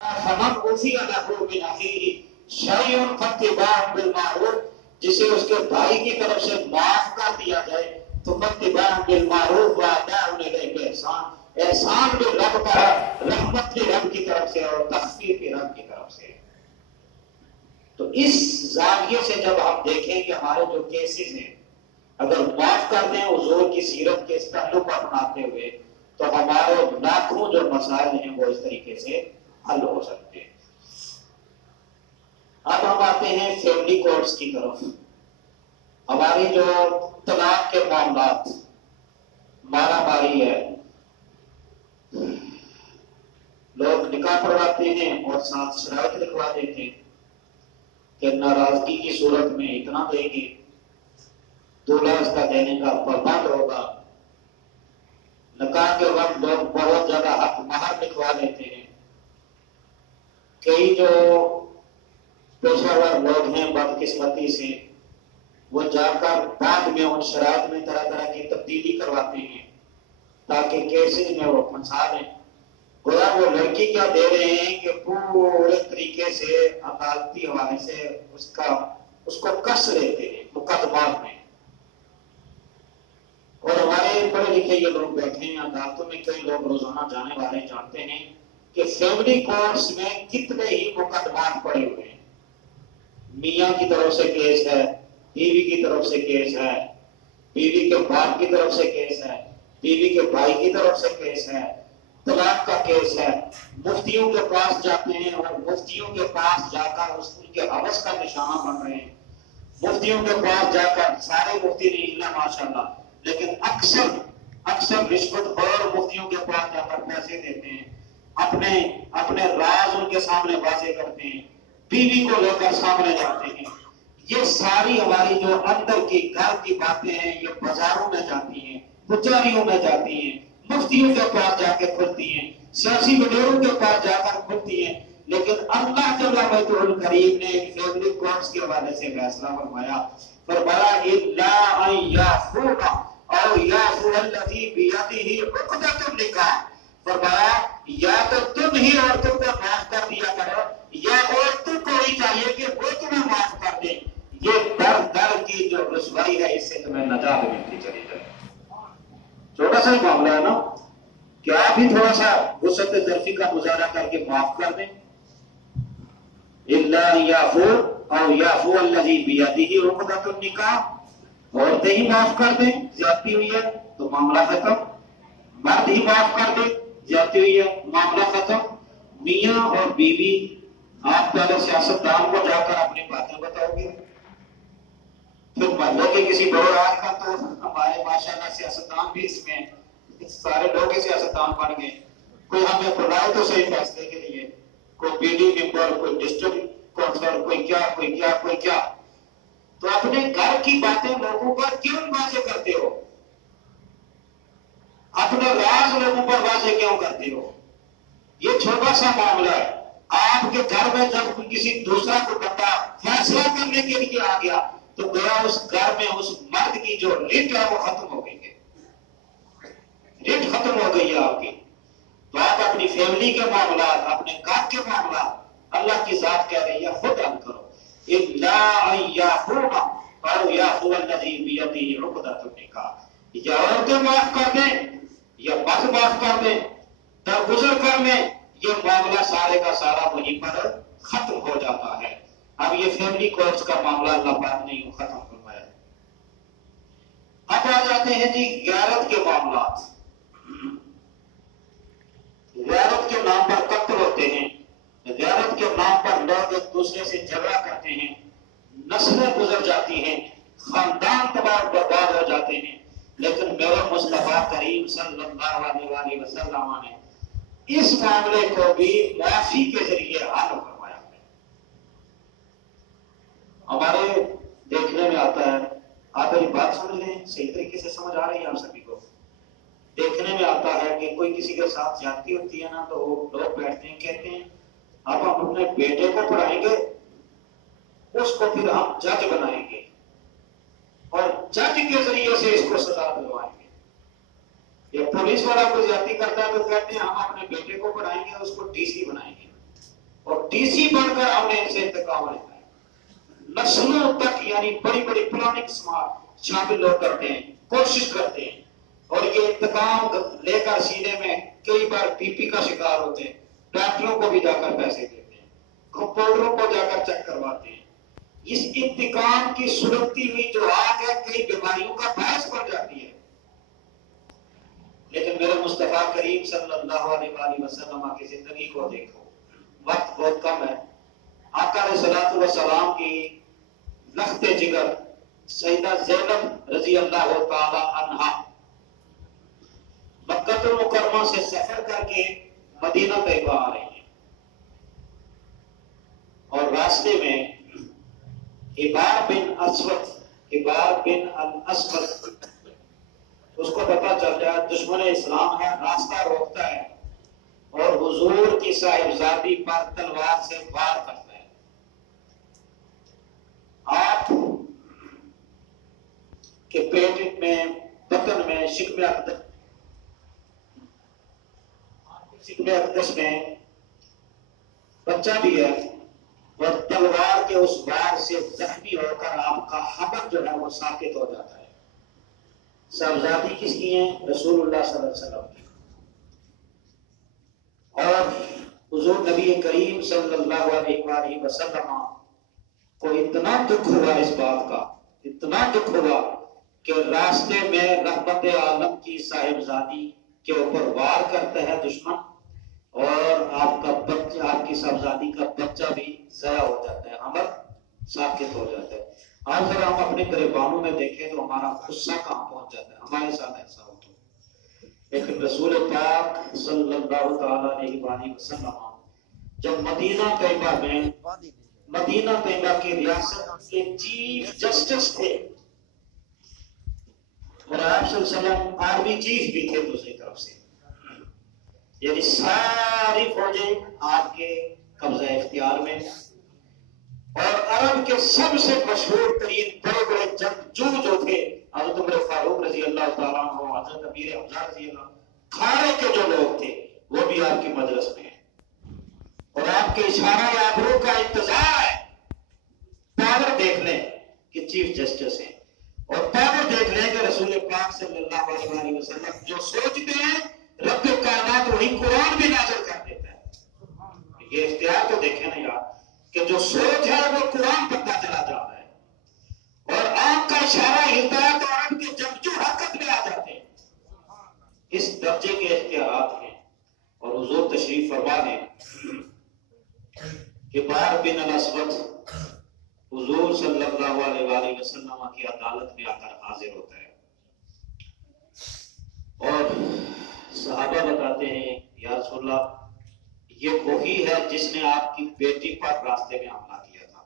فمن عفی له من اخیہ شیء فاتباع بالمعروف، جسے اس کے بھائی کی طرف سے معاف کر دیا جائے تو فاتباع بالمعروف واداء الیہ باحسان، احسان بھی رب کا ہے، رحمت بھی رب کی طرف سے اور تخفیف بھی رب کی طرف سے۔ تو اس زاویے سے جب ہم دیکھیں کہ ہمارے جو کیسز ہیں، اگر معاف کر دیں حضور کی سیرت کے اس پہلو کو اپناتے ہوئے، تو ہمارے لاکھوں جو مسائل ہیں وہ اس طریقے سے حل ہو سکتے ہیں۔ اب ہم آتے ہیں فیملی کورٹس کی طرف۔ ہماری جو طلاق کے معاملات، مارا ماری ہے، لوگ نکاح پڑھواتے ہیں اور ساتھ شرائط لکھوا دیتے ہیں کہ ناراضگی کی صورت میں اتنا دیں گے، دولہا اس کا دینے کا پابند ہوگا۔ نکاح کے وقت لوگ بہت زیادہ حق مہر لکھوا لیتے ہیں۔ کئی جو پیشہ ور لوگ ہیں بدقسمتی سے، وہ جا کر بعد میں ان شرائط میں طرح طرح کی تبدیلی کرواتے ہیں تاکہ کیسز میں وہ پھنسا دیں۔ گویا وہ لڑکی کیا دے رہے ہیں کہ پورے طریقے سے عدالتی حوالے سے اس کو کس لیتے ہیں مقدمات میں۔ اور ہمارے پڑھے لکھے یہ لوگ بیٹھے ہیں عدالتوں میں، کئی لوگ روزانہ جانے والے جانتے ہیں کہ فیملی کورٹس میں کتنے ہی مقدمات پڑے ہوئے ہیں۔ میاں کی طرف سے کیس ہے، بیوی کی طرف سے کیس ہے، بیوی کے باپ کی طرف سے کیس ہے، بیوی کے بھائی کی طرف سے کیس ہے، طلاق کا کیس ہے۔ مفتیوں کے پاس جاتے ہیں اور مفتیوں کے پاس جا کر اس کے حوث کا نشانہ بن رہے ہیں۔ مفتیوں کے پاس جا کر، سارے مفتی نہیں اللہ ماشاءاللہ، لیکن اکثر رشوت اور مفتیوں کے پاس جا کر پیسے دیتے ہیں، اپنے راز ان کے سامنے واضح کرتے ہیں، بیوی کو لے کر سامنے جاتے ہیں۔ یہ ساری ہماری جو اندر کی گھر کی باتیں ہیں، یہ بازاروں میں جاتی ہیں، کچہریوں میں جاتی ہیں، مفتیوں کے پاس جا کے کھلتی ہیں، سیاسی وڈیروں کے پاس جا کر کھلتی ہیں۔ لیکن اللہ جل وعلا الکریم نے فیملی کورٹس کے حوالے سے فیصلہ فرمایا الا ان یعفو او یعفو الذی بیدہ عقدۃ النکاح، فرمایا یا تو تم ہی عورتوں کو معاف کر دیا کرو، یا عورتوں کو ہی چاہیے کہ وہ تمہیں معاف کر دیں۔ یہ در کی جو رسوائی ہے، اس سے تمہیں نجات ملتی چلی جائے۔ چھوٹا سا ہی معاملہ ہے نا، کہ آپ ہی تھوڑا سا وسعت ظرفی کا مظاہرہ کر کے معاف کر دیں۔ الا یعفو او یعفو الذی بیدہ عقدۃ النکاح، عورتیں ہی معاف کر دیں، زیادتی ہوئی ہے تو معاملہ ختم، مرد ہی معاف کر دیں، زیادتی ہوئی ہے معاملہ ختم۔ میاں اور بیوی، آپ پہلے سیاستدان کو جا کر اپنی باتیں بتاؤ گے، پھر محلے کے کسی بڑے آج کا، تو ہمارے ماشاءاللہ سیاستدان بھی اس میں سارے لوگ ہی سیاستدان بن گئے۔ کوئی ہمیں بلائے تو صحیح فیصلے کے لیے، کوئی بی ڈی ممبر، کوئی ڈسٹرکٹ کونسلر، کوئی کیا۔ تو اپنے گھر کی باتیں لوگوں پر کیوں واضح کرتے ہو؟ اپنے راز لوگوں پر واضح کیوں کرتے ہو؟ یہ چھوٹا سا معاملہ ہے۔ آپ کے گھر میں جب کسی دوسرا کو بندہ فیصلہ کرنے کے لیے آ گیا تو گویا اس گھر میں اس مرد کی جو رٹ ہے وہ ختم ہو گئی ہے، رٹ ختم ہو گئی ہے آپ کی۔ تو آپ اپنی فیملی کے معاملات، اپنے گھر کے معاملات، اللہ کی ذات کہہ رہی ہے خود حل کرو۔ الا ان یعفو او یعفو الذی بیدہ عقدۃ النکاح، یا عورتیں معاف کر دیں یا مرد معاف کر دیں، درگزر کر لیں، یہ معاملہ سارے کا سارا وہیں پر ختم ہو جاتا ہے۔ اب یہ فیملی کورٹس کا معاملہ اللہ پاک نے یوں ختم فرمایا۔ اب آ جاتے ہیں جی غیرت کے معاملات۔ غیرت کے نام پر قتل ہوتے ہیں، غیرت کے نام پر لوگ ایک دوسرے سے جھگڑا کرتے ہیں، نسلیں گزر جاتی ہیں، خاندان تباہ برباد ہو جاتے ہیں، لیکن میرے مصطفیٰ کریم صلی اللہ علیہ وآلہ وسلم نے اس معاملے کو بھی معافی کے ذریعے حل فرمایا ہے۔ ہمارے دیکھنے میں آتا ہے، آپ میری بات سمجھ لیں، صحیح طریقے سے سمجھ آ رہی ہے آپ سبھی کو؟ دیکھنے میں آتا ہے کہ کوئی کسی کے ساتھ زیادتی ہوتی ہے نا، تو لوگ بیٹھتے ہیں، کہتے ہیں اب ہم اپنے بیٹے کو پڑھائیں گے، اس کو پھر ہم جج بنائیں گے اور جج کے ذریعے سے اس کو سزا دلوائیں گے۔ یا پولیس والا کوئی زیادتی کرتا ہے تو کہتے ہیں ہم اپنے بیٹے کو پڑھائیں گے، اس کو ڈی سی بنائیں گے۔ ڈی سی بن کر ہم نے ان سے انتقام لینا ہے. نسلوں تک یعنی بڑی بڑی پلاننگ شامل لوگ کرتے ہیں، کوشش کرتے ہیں، اور یہ انتقام لے کر سینے میں کئی بار بی پی کا شکار ہوتے ہیں، ڈاکٹروں کو بھی جا کر پیسے دیتے ہیں، کمپاؤنڈروں کو جا کر چیک کرواتے ہیں. اس انتقام کی سلگتی ہوئی جو آگ ہے کئی بیماریوں کا باعث بن جاتی ہے. لیکن میرے مصطفیٰ کریم صلی اللہ علیہ وآلہ وسلم کی زندگی کو دیکھو، وقت بہت کم ہے. آقا علیہ الصلوۃ والسلام کی لخت جگر سیدہ زینب رضی اللہ تعالی عنہا مکہ المکرمہ سے سفر کر کے مدینہ طیبہ آ رہی ہیں، اور راستے میں حبار بن الاسود اس کو پتا چل جائے دشمن اسلام ہے، راستہ روکتا ہے اور حضور کی صاحبزادی پر تلوار سے وار کرتا ہے. آپ کے پیٹ میں، بطن میں، شکم اقدس میں بچہ بھی ہے، اور تلوار کے اس وار سے زخمی ہو کر آپ کا حمل جو ہے وہ ساکت ہو جاتا ہے. صاحبزادی کس کی ہیں؟ رسول اللہ صلی اللہ علیہ وسلم کی. اور حضور نبی کریم صلی اللہ علیہ وآلہ وسلم کو اتنا دکھ ہوا اس بات کا، اتنا دکھ ہوا کہ راستے میں رحمت عالم کی صاحبزادی کے اوپر وار کرتا ہے دشمن، اور آپ کا بچہ، آپ کی صاحبزادی کا بچہ بھی ضائع ہو جاتا ہے، حمل ساکت ہو جاتا ہے. آج ذرا ہم اپنے گریبانوں میں دیکھیں تو ہمارا غصہ کہاں پہنچ جاتا ہے. ہمارے ساتھ ایسا ہوتا ہے. لیکن رسول پاک صلی اللہ تعالی علیہ وآلہ وسلم جب مدینہ طیبہ کی ریاست کے چیف جسٹس تھے، اور آپ صلی اللہ علیہ وسلم آرمی چیف بھی تھے دوسری طرف سے، یعنی ساری فوجیں آپ کے قبضہ اختیار میں، اور عرب کے سب سے مشہور ترین بڑے بڑے جنگجو جو تھے حضرت عمر فاروق رضی اللہ تعالیٰ عنہ، حضرت امیر حمزہ رضی اللہ، کھاڑے کے جو لوگ تھے وہ بھی آپ کے مجلس میں ہیں، اور آپ کے اشارہ آبرو کا انتظار ہے. پاور دیکھ لیں کہ چیف جسٹس ہیں، اور پاور دیکھ لیں کہ رسول پاک صلی اللہ علیہ وسلم جو سوچتے ہیں رب کائنات وہی قرآن بھی نازل کر دیتا ہے. یہ اختیار تو دیکھیں نا یار، کہ جو سوچ ہے وہ قرآن پتہ چلا جاتا ہے، اور آنکھ کا اشارہ ہلتا ہے تو عرب کے جنگجو حرکت میں آ جاتے ہیں. اس درجے کے اختیارات ہیں. اور حضور تشریف فرما دیں کہ حبار بن الاسود حضور صلی اللہ علیہ وآلہ وسلم کی عدالت میں آ کر حاضر ہوتا ہے، اور صحابہ بتاتے ہیں یا رسول اللہ یہ وہی ہے جس نے آپ کی بیٹی پر راستے میں حملہ کیا تھا.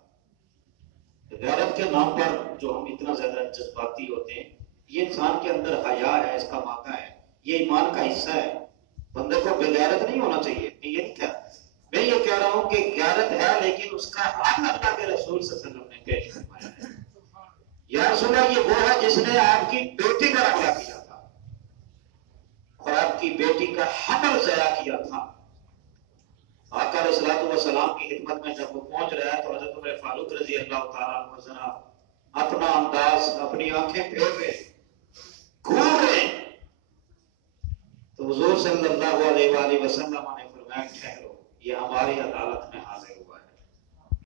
غیرت کے نام پر جو ہم اتنا زیادہ جذباتی ہوتے ہیں، یہ انسان کے اندر حیا ہے، اس کا مادہ ہے، یہ ایمان کا حصہ ہے. بندے کو بے غیرت نہیں ہونا چاہیے. میں یہ کہہ رہا ہوں کہ غیرت ہے، لیکن اس کا حق اللہ کے رسول صلی اللہ علیہ وسلم نے پیش فرمایا ہے. یا رسول اللہ یہ وہ ہے جس نے آپ کی بیٹی کا حملہ کیا تھا اور آپ کی بیٹی کا حمل ضائع کیا تھا. آقا علیہ الصلوۃ والسلام کی خدمت میں جب وہ پہنچ رہا ہے تو حضرت عمر فاروق رضی اللہ تعالیٰ عنہ ذرا اپنا انداز، اپنی آنکھیں پھیر رہے، گھور رہے، تو حضور صلی اللہ علیہ وآلہ وسلم نے فرمایا ٹھہرو، یہ ہماری عدالت میں